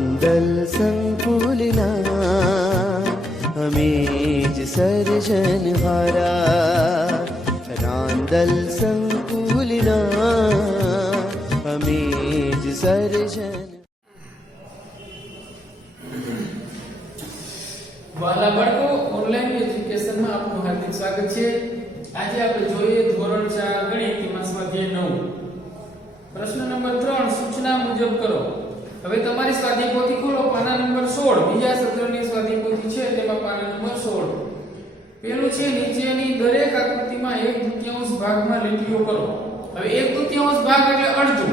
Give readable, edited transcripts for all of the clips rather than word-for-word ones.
રાંદલ સંકુલના અમે જ સર્જનહારા, રાંદલ સંકુલના અમે જ સર્જન. વાલા બાળકો, ઓનલાઈન એજ્યુકેશનમાં આપનું હાર્દિક સ્વાગત છે. આજે આપણે જોઈએ ધોરણ 4 ગણિત માં સ્વાધ્યાય 9. પ્રશ્ન નંબર 3 સૂચના મુજબ કરો. હવે તમારી સ્વાધ્યાય પોથી ખોલો, પાના નંબર 16. બીજા સત્રની સ્વાધ્યાય પોથી છે તેમાં પાના નંબર 16. પેલું છે નીચેની દરેક આકૃતિમાં 1/2 ભાગમાં લીટીઓ કરો. હવે 1/2 ભાગ એટલે અડધું.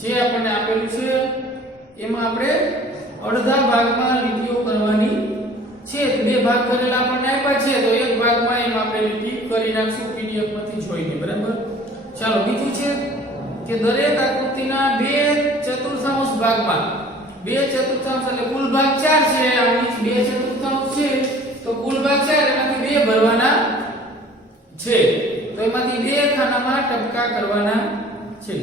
જે આપણને આપેલું છે એમાં આપણે અડધા ભાગમાં લીટીઓ કરવાની છે. બે ભાગ કરેલા આપણને આપ્યા છે તો એક ભાગમાં એમ આપણે લીટી કરી નાખશું પીડીએફ માંથી જોઈને. બરાબર, ચાલો બીજું છે કે દરેક આકૃતિના 2/4 ભાગમાં 2/4 એટલે કુલ ભાગ 4 છે. આની 2/4 છે તો કુલ ભાગ 4 એમાંથી 2 ભરવાના છે. તો એમાંથી 2 ખાનામાં ટપકા કરવાના છે.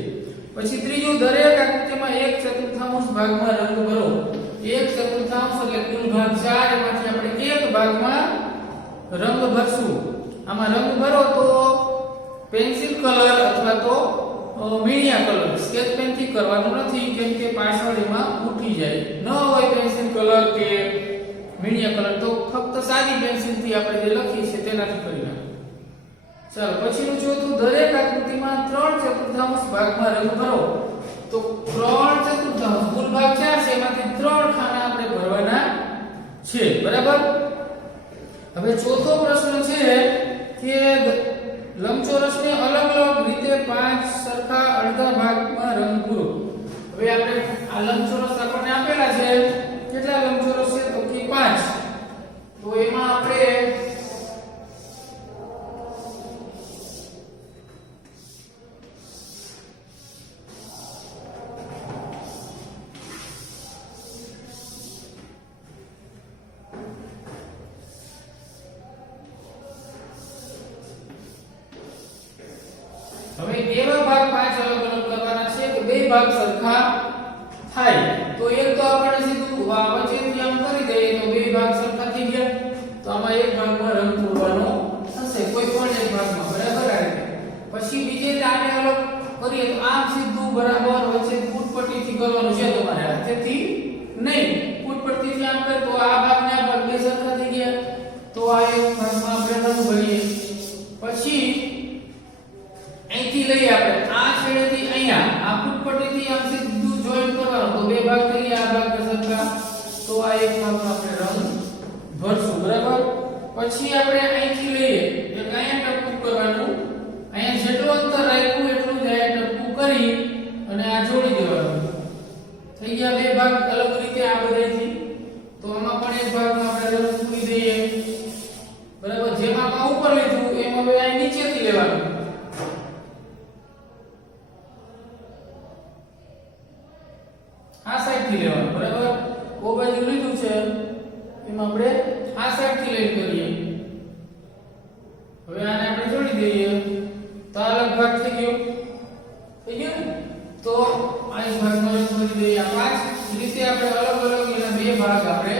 પછી ત્રીજું, દરેક આકૃતિમાં 1/4 ભાગમાં રંગ ભરો. 1/4 એટલે કુલ ભાગ 4 એમાંથી આપણે એક ભાગમાં રંગ ભરશું. આમાં રંગ ભરો તો પેન્સિલ કલર અથવા તો મીડિયા કલર, સ્કેચ પેન થી કરવાનું નથી, કેમ કે પાછળ એમાં ઉઠી જાય. ન હોય પેન્સિલ કલર કે મીડિયા કલર તો ફક્ત સાદી પેન્સિલ થી આપણે જે લખી છે તેનાથી કરી નાખો. ચાલો પછીનું ચોથું, દરેક આકૃતિમાં 3/4 ભાગમાં રંગ ભરો. તો 3/4 કુલ ભાગ 4 છે એમાંથી 3 ખાના આપણે ભરવાના છે. બરાબર, હવે ચોથો પ્રશ્ન છે કે લંબચોરસને અલગ અલગ રીતે 5 સરખા અડધા ભાગમાં રંગ પૂરો. હવે આપણે આ લંબચોરસ આપણને આપેલા છે. કેટલા લંબચોરસ છે તો કે 5. તો એમાં આપણે હવે એવા ભાગ 5 અલગ અલગ કરવાના છે કે બે ભાગ સરખા થાય. તો એક તો આપણે સીધું વચ્ચેથી આમ કરી દઈએ તો બે ભાગ સરખા થઈ ગયા. તો આમાં એક ભાગમાં રંગ પૂરવાનો થશે, કોઈ પણ એક ભાગમાં. બરાબર, આ રીતે. પછી બીજે આને અલગ કરીએ તો આમ સીધું બરાબર વચ્ચે ફૂટપટ્ટીથી કરવાનું છે તમારે, હાથેથી નહીં. ફૂટપટ્ટીથી આમ કરે તો આ ભાગ ને આ ભાગ બે સરખા થઈ ગયા. તો આ એક ભાગમાં આપણે રંગ ભરીએ. પછી અહીંથી લઈએ આપણે આ છેડેથી અહીંયા આ ફૂટપટ્ટીથી આમ સીધું જોઈન્ટ કરવાનું તો બે ભાગ થઈ ગયા. આ ભાગ સરખા તો આ એક ભાગમાં આપણે રંગ ભરશું. બરાબર, પછી આપણે અહીંથી લઈએ એટલે અહીંયા ટપકું કરવાનું. અહીંયા જેટલું અંતર રાખ્યું એટલું જ અહીંયા ટપકું કરી અને આ જોડી દેવાનું. થઈ ગયા બે ભાગ અલગ રીતે આ બધાથી. તો આમાં પણ એક ભાગમાં આપણે રંગ પૂરી દઈએ. બરાબર, જેમાં આપણે ઉપર લીધું એમ હવે આ નીચેથી લેવાનું. આ સાઈડ થી લેવાનું. બરાબર, ઓ બાજુ લીધું છે એમાં આપણે આ સાઈડ થી લઈ કરીએ. હવે આને આપણે જોડી દઈએ તો આ અલગ ભાગ થઈ ગયો. થઈ ગયો ને? તો આ એક ભાગનો રંગ ભરી દઈએ. આ 5 રીતે આપણે અલગ અલગ એના બે ભાગ આપણે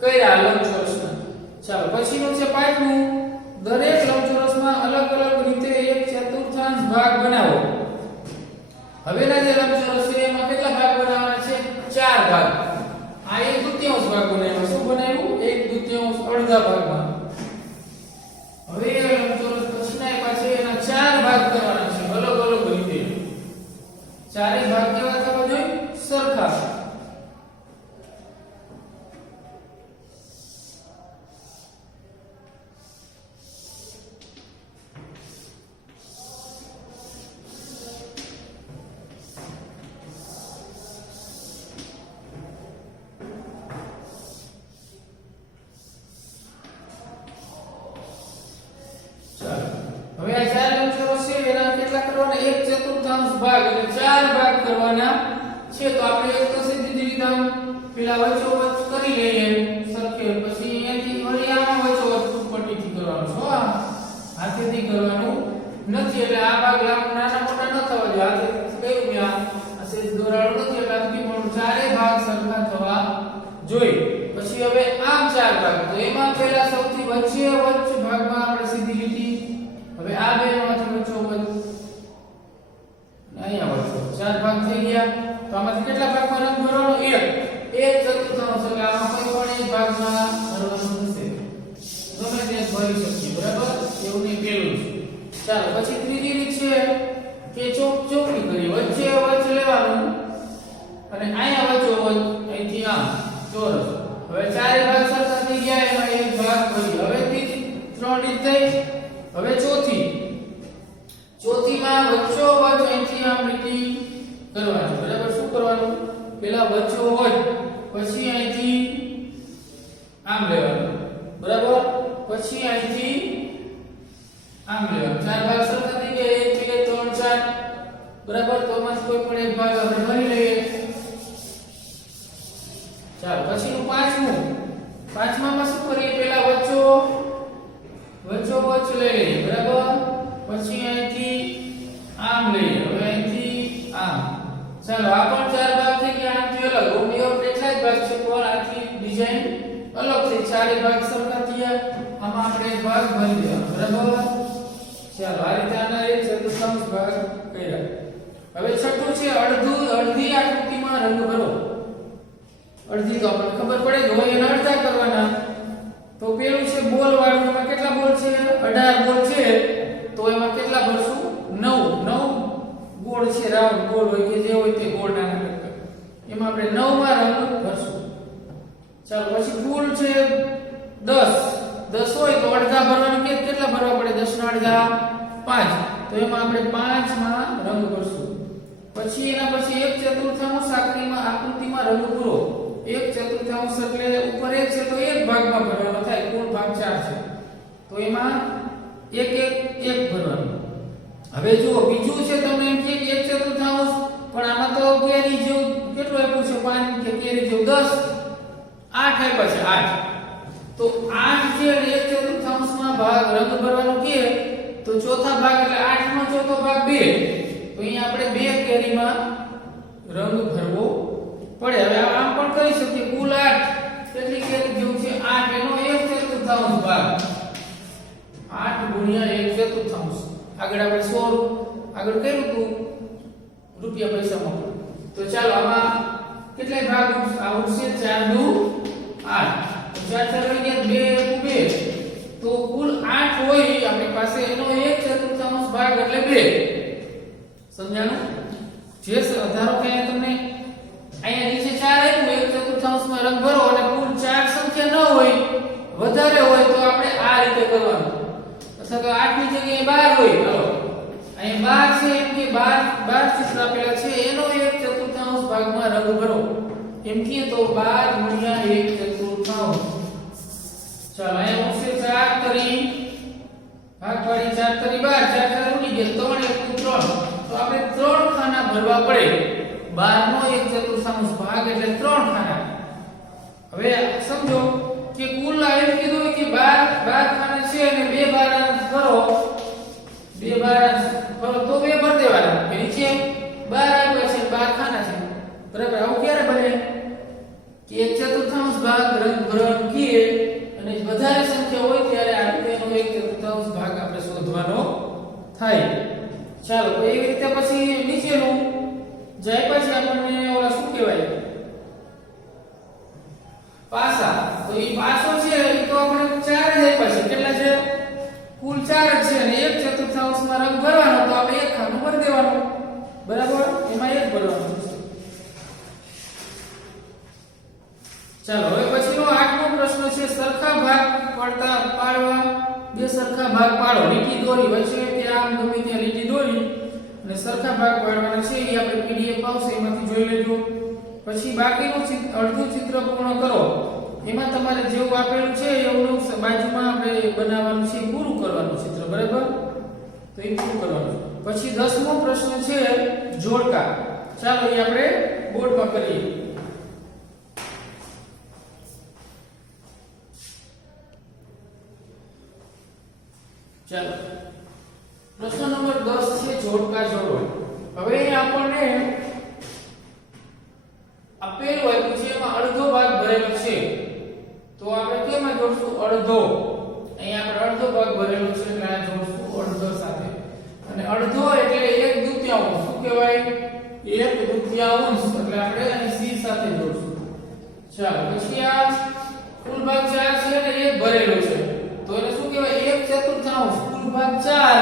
કર્યા લંબચોરસના. ચાલો પછીનું છે 5મું, દરેક લંબચોરસમાં અલગ અલગ રીતે 1/4 ભાગ બનાવો. હવેના જે લંબચોરસ છે એમાં કેટલા ભાગ બનાવવાના છે? 4 ભાગ. આ 1/2 ભાગ બનાવ્યો. શું બનાવ્યું? 1/2 અડધા ભાગમાં. હવે લંબચોરસ પછીના આપ્યા છે એના 4 ભાગ કરવાના છે અલગ અલગ રીતે. ચારે ભાગ કેવા થવા જોઈએ? સરખા. હવે આ ચાર લંબચોરસ છે એના કેટલા કરવાના? 1/4 ભાગ એટલે 4 ભાગ કરવાના છે. તો આપણે એક તો સીધી રીતે આમ પેલા વચ્ચોવચ્ચ કરી લઈએ સરખે. પછી અહીંયાથી વળી આમાં વચ્ચોવચ્ચ ફૂટપટ્ટીથી કરવાનું છે. હાથેથી કરવાનું નથી. એટલે આ ભાગ નાના મોટા ન થવા જોઈએ. હાથેથી કયું મેં આ સેજ દોરાડો નથી એટલે આથી પણ ચારે ભાગ સરખા વચ્ચે ભાગમાં આપણે સીધી લીટી. હવે આ બે માંથી વચ્ચોવચ અહીંયા વચ્ચો 4 ભાગ થઈ ગયા. તો આમાંથી કેટલા ભાગમાં રંગ ભરવાનો? 1 ચતુર્થાંશ. એટલે આમાં કોઈ પણ એક ભાગમાં ભરવાનું થશે. ગમે તે ભરી શકીએ, બરાબર? એવું નહીં પેલું છે. ચાલો પછી ત્રીજી રીત છે કે ચોકડી કરી, વચ્ચે લેવાનું અને અહીંયા વચ્ચોવચ અહીંથી આમ ચોરસ. હવે ચારે ભાગ સરખા થઈ ગયા, એમાં એક ભાગ ભરી. હવે ત્રીજી 3 રીત થઈ. હવે ચોથીમાં વચ્ચોવચ અહીંથી આમ લીટી કરવાની, બરાબર? શું કરવાનું? પેલા વચ્ચોવચ, પછી અહીંથી આમ લેવાનું, બરાબર? પછી અહીંથી આમ લેવાનું. 4 ભાગ સરખા થઈ ગયા, 1 2 3 4, બરાબર? તો આમાં કોઈ પણ એક ભાગ આપણે ભરી લઈએ. ચાલો પછીનું પાંચમામાં શું કરીએ? પેલા વચ્ચોવચ લઈ લઈએ, બરાબર? પછી અહીંથી આમ લઈએ, હવે અહીંથી આમ. ચાલો આ પણ 4 ભાગ થઈ ગયા, આમથી અલગ. ઓમેઓ એટલા જ ભાગ છે, પણ આથી ડિઝાઇન અલગ છે. 4 ભાગ સરખા થયા, આમાં આપણે એક ભાગ ભરી દેવાનો, બરાબર? ચાલો આ રીતે આના એક ચતુર્થાંશ ભાગ કર્યા. હવે છઠ્ઠું છે અડધી આકૃતિમાં રંગ ભરો. અડધી તો આપણને ખબર પડે કે હોય એના અડધા કરવાના. તો પેલું છે બોલ વાળું, એમાં કેટલા બોલ છે? 18 બોલ છે. તો એમાં કેટલા ભરશું? 9 ગોળ છે, રાઉન્ડ ગોળ હોય કે જે હોય તે ગોળ નાના કરતા, એમાં આપણે 9 માં રંગ ભરશું. ચાલો પછી કુલ છે 10 હોય તો અડધા ભરવાનું. કેટલા ભરવા પડે? 10 ના અડધા 5. તો એમાં આપણે 5 માં રંગ ભરશું. પછી એના પછી 1/4 આકૃતિમાં રંગ પૂરો. 1/4 એટલે ઉપર 1 છે તો એક ભાગમાં ભરવાનો થાય, કુલ ભાગ 4 છે. તો એમાં એક ભરવાનું. હવે જુઓ બીજું છે, તમને એમ કે 1/4, પણ આમાં તો કેરી જેવું કેટલું આપ્યું છે? 5 કે કેરી જેવું 10, 8 આપ્યા છે, 8. તો 8 છે અને 1/4 માં ભાગ રંગ ભરવાનો કે તો ચોથા ભાગ એટલે 8 નો ચોથો ભાગ 2. તો અહીંયા આપણે 2 કેરીમાં રંગ ભરવો પડે. હવે આમ પણ કરી શકીએ, કુલ 8 કેટલી કેરી જેવું છે? 8 એનો 1/4 ભાગ. 8 ગુણ્યા 1/4. આગળ આપણે 100 આગળ કર્યું હતું રૂપિયા પૈસામાં. તો ચાલો આમાં કેટલા ભાગ આવશે? 4 દુ 8. 4 થઈ ગયા, 2 તો કુલ 8 હોય આપણી પાસે, એનો 1/4 ભાગ એટલે 2. સમજાણું? જે ધારો કે તમને અહીંયા નીચે 4 આપ્યું, 1/4 માં રંગ ભરો અને કુલ 4 સંખ્યા ન હોય, વધારે હોય તો આપણે આ રીતે કરવાનું. અથવા તો 8 ની જગ્યાએ 12 હોય, ચાલો અહીંયા 12 છે, એમ કે 12 ચિત્ર આપેલા છે, એનો 1/4 ભાગમાં રંગ ભરો. એમ કે તો 12 ગુણ્યા 1/4. ચાલો અહીંયા આવશે 4 તરી ભાગ પાડી, 4 તરી 12, 4 તરી ઉડી ગયા, 3 1 3. તો આપણે 3 ખાના ભરવા પડે. 12 નો 1/4 ભાગ એટલે 3 ખાના. હવે સમજો કે કુલ એમ કીધું કે 12 ખાના છે અને 2 12 કરો, 2 12 કરો તો 2 ભર દેવાના. કે નીચે 12 આપ્યા છે, 12 ખાના છે, બરાબર? આવું ક્યારે બને કે 1/4 ભાગ રંગ ભરવાનું કીએ અને વધારે સંખ્યા હોય ત્યારે આ રીતે એનો 1/4 ભાગ આપણે શોધવાનો થાય. ચાલો તો એવી રીતે પછી નીચેનું જાય પછી આપણને ઓલા શું કહેવાય? પાસા. તો એ પાસો છે એ તો આપણે 4 જ આપ્યા છે. કેટલા છે? કુલ 4 જ છે અને 1/4 માં રંગ ભરવાનો, તો આપણે એક ખાનું ભરી દેવાનું, બરાબર? એમાં એક ભરવાનું છે. ચાલો હવે પછીનો 8મો પ્રશ્ન છે સરખા ભાગ પાડવા. 2 સરખા ભાગ પાડો. લીટી દોરી વચ્ચે કે આમ ગમે ત્યાં લીટી દોરી અને સરખા ભાગ પાડવાના છે. એ આપણે પીડીએફ આવશે એમાંથી જોઈ લેજો. પછી બાકીનું અડધું ચિત્ર પૂર્ણ કરો. એમાં તમારે જેવું આપેલું છે એવું બાજુમાં આપણે બનાવવાનું છે, પૂરું કરવાનું ચિત્ર, બરાબર? તો એ પૂરું કરવાનું. પછી 10મો પ્રશ્ન છે જોડકા. ચાલો એ આપણે બોર્ડમાં કરીએ. ચાલો પ્રશ્ન નંબર 10 છે જોડકા જોડો. હવે આપણને આપેલું આપ્યું છે એમાં અડધો ભાગ ભરેલો છે, તો આપણે કેમાં જોડશું? અડધો. 1/2 એટલે આપણે અહીં c સાથે જોડશું. ચાલો પછી આ કુલ ભાગ 4 છે અને 1 ભરેલો છે તો એને શું કહેવાય 1/4 કુલ ભાગ 4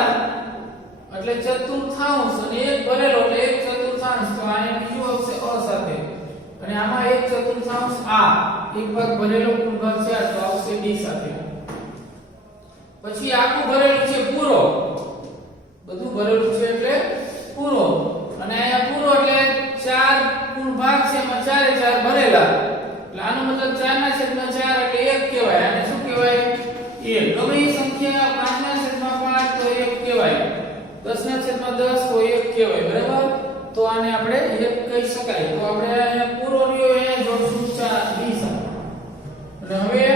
એટલે ચતુર્થાંશ અને 1 ભરેલો એટલે 1/4 તો આને બીજું આવશે અ સાથે અને આમાં 1/4 આ એક ભાગ ભરેલો કુલ ભાગ 4 તો આવશે d સાથે. પછી આખું ભરેલું છે પૂરો બધું ભરેલું છે એટલે પૂરો અને અહીંયા પૂરો એટલે 4 કુલ ભાગ છે એમાં 4 એ 4 ભરેલા એટલે આનો મતલબ 4 ના છેદમાં 4 એટલે 1 કહેવાય. આને શું કહેવાય 1. ગમે એ સંખ્યા 5 ના છેદમાં 5 તો 1 કહેવાય 10 ના છેદમાં 10 તો 1 કહેવાય બરાબર. તો આને આપણે 1 કહી શકાય. તો આપણે અહીંયા પૂરો રહ્યો એ જોડશું 4 b સાથે. અને હવે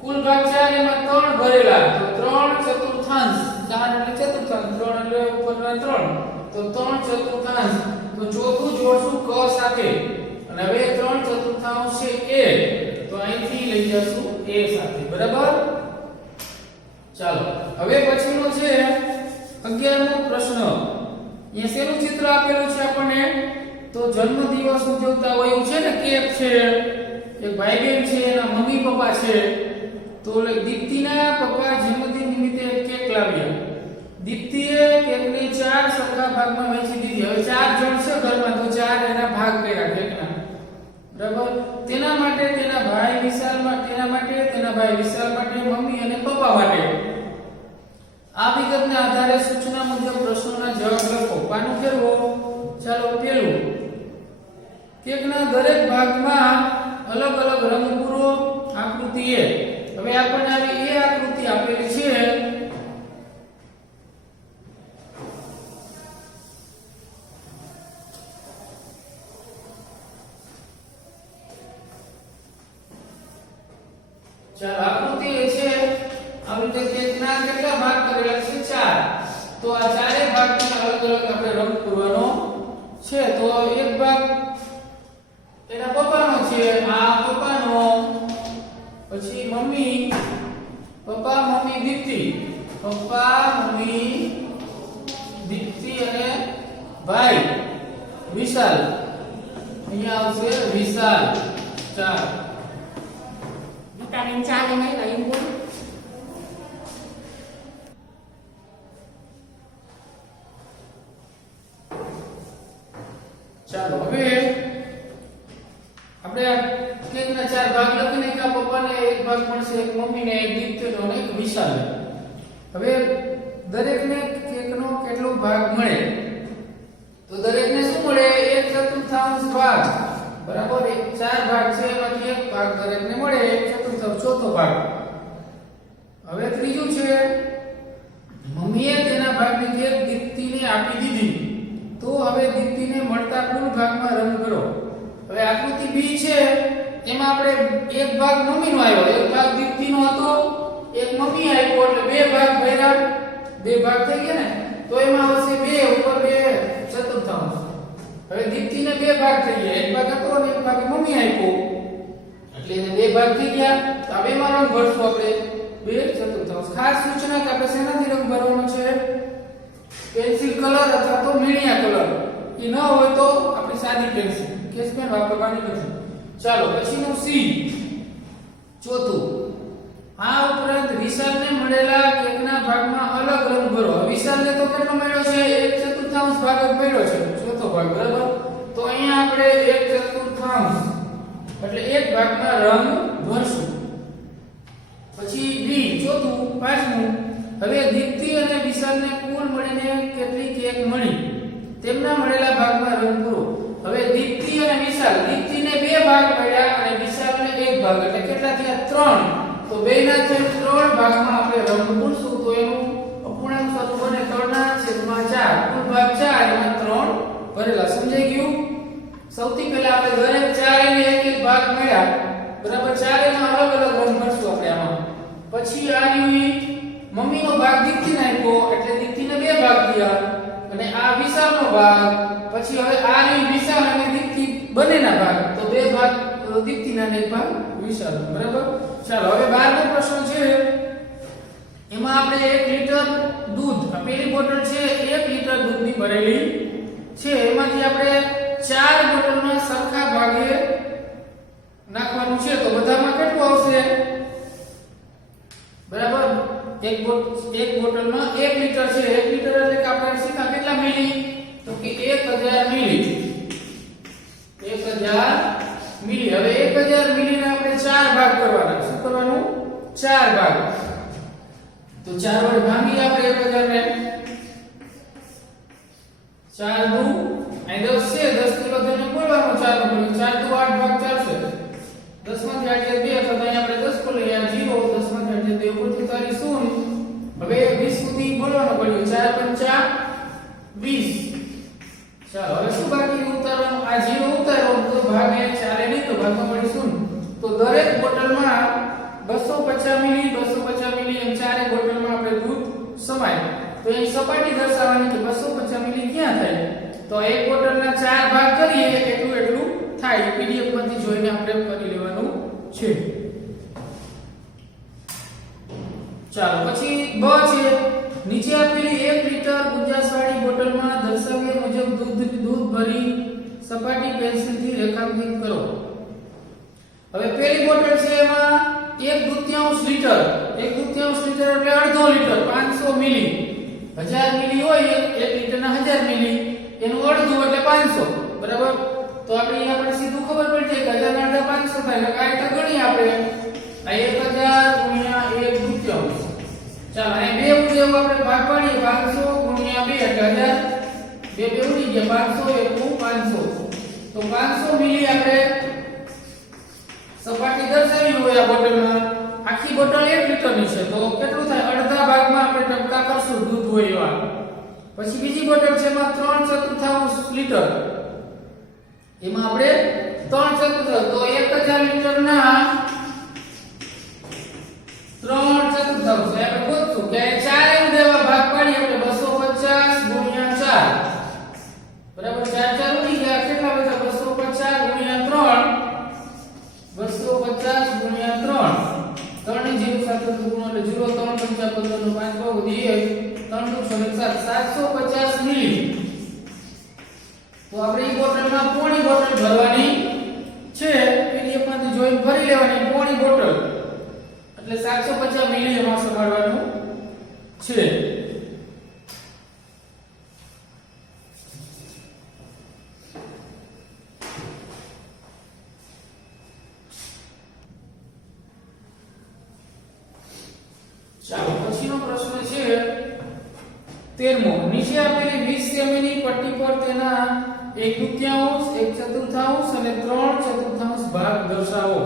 કુલ ભાગ 4 એમાં 3 ભરેલા તો 3/4 4 એટલે ચતુર્થાંશ 3 એટલે ઉપરના 3 તો 3/4 તો ચોથું જોડશું ક સાથે અને હવે 3/4 છે a તો અહીંથી લઈ જશું a સાથે બરાબર. ચાલો હવે પછીનો છે 11મો પ્રશ્ન. અહીંયા શેનું ચિત્ર આપેલું છે આપણને તો જન્મદિવસ ઉજવતા હોય એવું છે ને કેક છે એક ભાઈ બહેન છે એના મમ્મી પપ્પા છે તો દીપ્તિના પપ્પા જન્મદિન નિમિત્તે કેક લાવ્યા. દીપ્તિએ કેકને 4 સરખા ભાગમાં વહેંચી દીધી. હવે 4 જણ છે ઘરમાં તો 4 એના ભાગ કર્યા કેકના બરાબર. તેના માટે તેના ભાઈ વિશાલ માટે મમ્મી અને પપ્પા માટે. આ વિગતના આધારે સૂચના મુજબ પ્રશ્નોના જવાબ લખો. પાનું ફેરવો. ચાલો પેલું કેકના દરેક ભાગમાં અલગ અલગ રંગ પૂરો આકૃતિ એ. હવે આપણને આવી એ આકૃતિ આપેલી છે ચાલો આકૃતિ એ છે આવી રીતે કેકના કેટલા ભાગ કરેલા છે 4 તો આ ચારે ભાગમાં અલગ અલગ આપણે રંગ પૂરવાનો છે. તો એક ભાગ એના પપ્પાનો છે આ પપ્પાનો પછી મમ્મી પપ્પા મમ્મી દીપ્તિ અને ભાઈ વિશાલ અહીંયા આવશે વિશાલ 4 Vitamin cha lên ấy là em muốn. ચાલો હવે આપણે કેકના 4 ભાગ લખીને કે પપ્પાને એક ભાગ મળશે એક મમ્મીને એક દીપ્તિનો અને એક વિશાલ. હવે દરેકને કેકનો કેટલો ભાગ મળે તો દરેકને શું મળે 1/4 ભાગ બરાબર. 4 ભાગ છે એમાંથી એક ભાગ દરેકને મળે 1/4 ચોથો ભાગ. હવે ત્રીજું છે મમ્મીએ તેના ભાગની કેક દીપ્તિને આપી દીધી તો હવે દીપ્તિને મળતા કુલ ભાગમાં રંગ કરો. હવે આકૃતિ b છે એમાં આપણે એક ભાગ મમ્મીનો આવ્યો એક ભાગ દીપ્તિનો હતો એક મમ્મી આવ્યો એટલે બે ભાગ ભર્યા બે ભાગ થઈ ગયા ને તો એમાં આવશે 2 ઉપર 2/4. હવે દીપ્તિને બે ભાગ થઈ ગયા એક ભાગ હતો અને એક ભાગ મમ્મી આપ્યો એટલે એને બે ભાગ થઈ ગયા. તો આ બેમાં રંગ ભરશું આપણે 2/4. ખાસ સૂચના કે આપણે શેનાથી રંગ ભરવાનો છે પેન્સિલ કલર અથવા તો મીણિયા કલર. એ ન હોય તો આપણી સાદી પેન્સિલ કેસ પેન વાપરવાની નથી. ચાલો પછીનું C ચોથું આ ઉપરાંત વિશાલને મળેલા કેકના ભાગમાં અલગ રંગ ભરો. વિશાલને તો કેટલો મળ્યો છે 1/4 ભાગ જ મળ્યો છે ચોથો ભાગ બરાબર. તો અહીંયા આપણે 1/4 એટલે એક ભાગમાં રંગ ભરશું. પછી B ચોથું પાંચમું હવે દીપ્તિ અને વિશાલને કુલ મળીને કેટલી કેક મળી તેમના મળેલા ભાગમાં રંગ પૂરો. હવે દીપ્તિ અને વિશાલ દીપ્તિને બે ભાગ મળ્યા અને વિશાલને એક ભાગ એટલે કેટલા થયા 3 તો બેના છેદ 3 ભાગમાં આપણે રંગ પૂરશું તો એનું અપૂર્ણાંક સ્વરૂપ બને 3/4 કુલ ભાગ 4 એમાં 3 ભરેલા. સમજાઈ ગયું. સૌથી પહેલા આપણે દરેક 4 ને એક એક ભાગ મળ્યા બરાબર 4 એમાં અલગ અલગ રંગ ભરશું આપણે આમાં. પછી આની મમ્મીનો ભાગ દીપ્તિને આપ્યો એટલે દીપ્તિને બે ભાગ થયા અને આ વિશાલનો ભાગ. પછી હવે આ વિશાલ અને દીપ્તિ બંનેના ભાગ તો બે ભાગ દીપ્તિના અને એક ભાગ વિશાલ બરાબર. ચાલો હવે 12મો પ્રશ્ન છે એમાં આપણે 1 લિટર દૂધ આ પેલી બોટલ છે 1 લિટર દૂધની ભરેલી છે એમાંથી આપણે 4 બોટલમાં સરખા ભાગે નાખવાનું છે તો બધામાં કેટલું આવશે બરાબર એક બોટલમાં 1 લિટર છે 1 લિટર એટલે કે આપણે સીધા કેટલા મિલી તો કે 1000 મિલી 1000 મિલી હવે 1000 મિલી ના આપણે 4 ભાગ કરવાના શું કરવાનું 4 ભાગ તો 4 વડે ભાગી આપણે 1000 ને 4 દુ અહીં 10 છે 10 થી બધાને બોલવાનું 4 નું 4 દુ 8 ભાગ ચાલશે 10 માંથી 8 2 તો અહીં આપણે 10 બોલે યાર 0 10 માંથી 8 2 ઉપર તારી 0 હવે 20 સુધી બોલવાનું પડ્યું 4 પંચા 20 ચાલો હવે શું બાકી ઉતારવાનું આ 0 ઉતારો તો ભાગે ચાલે નહીં તો ભાગમાં પડી 0 તો દરેક બોટલમાં 250 મિલી 250 મિલી એમ ચારે બોટલમાં આપણે દૂધ સમાય તો અહીં સપાટી દર્શાવવાની કે 250 મિલી ક્યાં થાય તો એક બોટલના 4 ભાગ કરીએ એટલું થાય પીડીએફ માંથી જોઈને આપણે કરી લેવાનું છે ચાલો પછી બ છે નીચે આપેલી 1 લિટર ગુંજાશવાળી બોટલમાં દર્શાવ્યા મુજબ દૂધ ભરી સપાટી પેન્સિલથી રેખાંકિત કરો હવે પહેલી બોટલ છે એમાં 1/2 લિટર 1/2 લિટર એટલે અડધો લિટર 500 મિલી 1000 મિલી હોય 1 લિટરના 1000 મિલી એનું અડધું એટલે 500 બરાબર તો આપણે સીધું ખબર પડી જાય કે 1000 ના અડધા 500 થાય એટલે આ રીતે ગણી આપણે આ 1000 ગુણ્યા 1/2 ચાલો અહીં બે મુજબ આપણે ભાગ પાડીએ 500 ગુણ્યા 2 એટલે 1000 બે ઉડી ગયા 500 એકુ 500 તો 500 મિલી આપણે સપાટી દર્શાવી હોય આ બોટલમાં આખી બોટલ 1 લિટરની છે તો કેટલું થાય અડધા ભાગમાં આપણે ટપકા કરશું દૂધ હોય એવા પછી બીજી બોટલ છે એમાં 3/4 લિટર એમાં આપણે 3/4 તો 1000 લિટરના 3/4 આપણે ગોતશું કે 4 એમ દેવા ભાગ પાડી આપણે 250 ગુણ્યા 4 બરાબર 4 4 ઉડી ગયા કેટલા બધા 250 ગુણ્યા 3 250 ગુણ્યા 3 3 ની 0 સાથે ગુણો એટલે 0 3 5 15 નો 5 બહુ દી 3 2 750 મિલી તો આપણે એ બોટલમાં પોણી બોટલ ભરવાની છે પીડીએફ માંથી જોઈન ભરી લેવાની પોણી બોટલ એટલે 750 મિલી એમાં સમાડવાનું છે ચાલો પછીનો પ્રશ્ન છે 13મો નીચે આપેલી 20 સેમી ની પટ્ટી પર તેના 1/2 1/4 અને 3/4 ભાગ દર્શાવો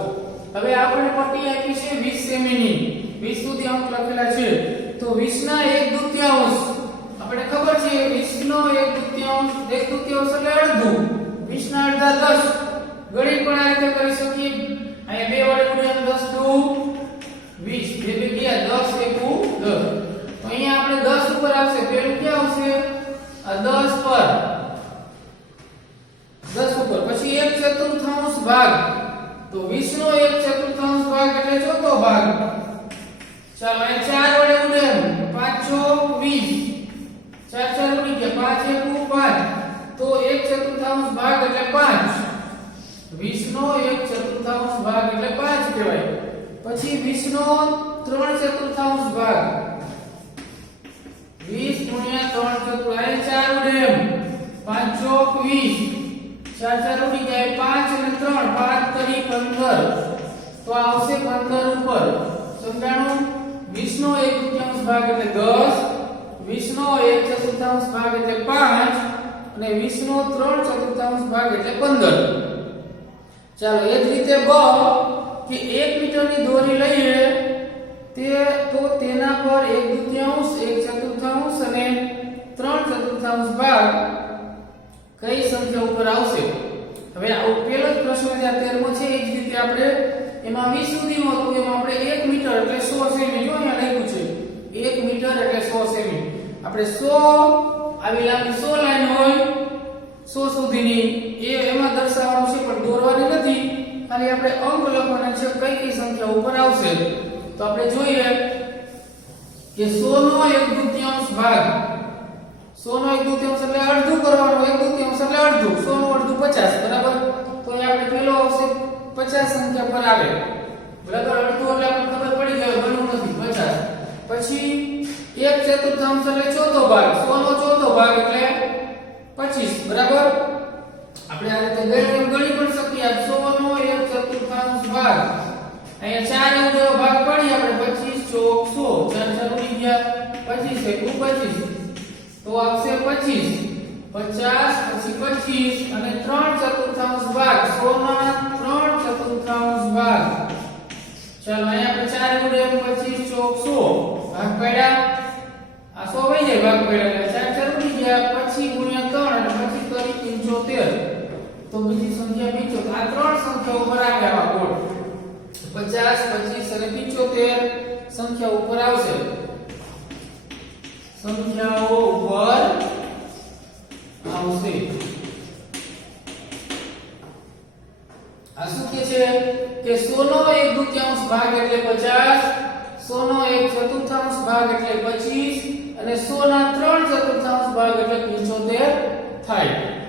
હવે આપણે પટ્ટી આપી છે 20 સેમી ની 20 સુધી અંક લખેલા છે તો 20 ના 1/2 આપણે ખબર છે 20 નો 1/2 એટલે અડધું 20 ના અડધા 10 ગણિત પણ આ રીતે કરી શકીએ અહીંયા 2 વડે ગુણ્યા 10 2 20 બે ગયા 10 એકુ 10 તો અહીંયા આપણે 10 ઉપર આવશે પેલું ક્યાં આવશે આ 10 પર 10 ઉપર પછી 1/4 ભાગ તો 20 નો 1/4 ભાગ એટલે ચોથો ભાગ ચાલો અહીં 4 વડે ઉડે 5 6 20 4 4 ઉડી ગયા 5 એકુ 5 તો 1/4 ભાગ એટલે 5 20 નો 1/4 ભાગ એટલે 5 કહેવાય પછી 20 નો 3/4 ભાગ 20 ગુણ્યા 3/4 આ 4 ઉડે 5 4 20 4 4 ઉડી ગયા 5 અને 3 5 કરી 15 તો આવશે 15 ઉપર સમજાણું 20 નો 1/2 ભાગ એટલે 10 20 નો 1/4 ભાગ એટલે 5 અને 20 નો 3/4 ભાગ એટલે 15 ચાલો એ જ રીતે બ કે 1 મીટરની દોરી લઈએ તો તેના પર 1/2 1/4 અને 3/4 ભાગ કઈ સંખ્યા ઉપર આવશે હવે આ પહેલો જ પ્રશ્ન જે 13મો છે એ જ રીતે આપણે એમાં 20 સુધીનો હતું એમાં આપણે 1 મીટર એટલે 100 સેમી જો અહીંયા લખ્યું છે 1 મીટર એટલે 100 સેમી આપણે 100 આવી લાંબી 100 લાઈન હોય 100 સુધીની એમાં દર્શાવવાનું છે પણ દોરવાની નથી ખાલી આપણે અંક લખવાના છે કઈ સંખ્યા ઉપર આવશે તો આપણે જોઈએ કે 100 નો 1/2 ભાગ 100 નો 1/2 એટલે અડધું કરવાનું, 1/2 એટલે અડધું, 100 નું અડધું 50, બરાબર. તો એ આપણે પેલો આવશે 50 સંખ્યા પર આવે, બરાબર. અડધું એટલે આપણને ખબર પડી ગઈ, ઘણું નથી 50. પછી 1/4 એટલે ચોથો ભાગ, 100 નો ચોથો ભાગ એટલે 25, બરાબર. આપણે આ રીતે ગણી પણ શકીએ. 100 નો 1/4 ભાગ, અહીંયા 4 એવો ભાગ પડી, આપણે 25 ચોક 100, 4 ઉડી ગયા, 25 એકુ 25, તો આવશે 25, 50 પછી 25 અને 3/4 ભાગ, 100 ના 3/4 ભાગ. ચાલો અહીંયા આપણે 4 ઉડે 25 ચોક 100 ભાગ પડ્યા, આ 100 વહી જાય ભાગ પડ્યા એટલે 4 ઉડી ગયા, પછી ગુણ્યા 3 અને પછી કરી 75, તો બીજી સંખ્યા 75. આ ત્રણ સંખ્યાઓ ઉપર આવે આવા કોડ 50, 25 અને 75 સંખ્યા ઉપર આવશે, સંખ્યાઓ ઉપર આવશે. આ શું કે છે કે 100 નો 1/2 ભાગ એટલે 50, 100 નો 1/4 ભાગ એટલે 25 અને 100 ના 3/4 ભાગ એટલે 75 થાય.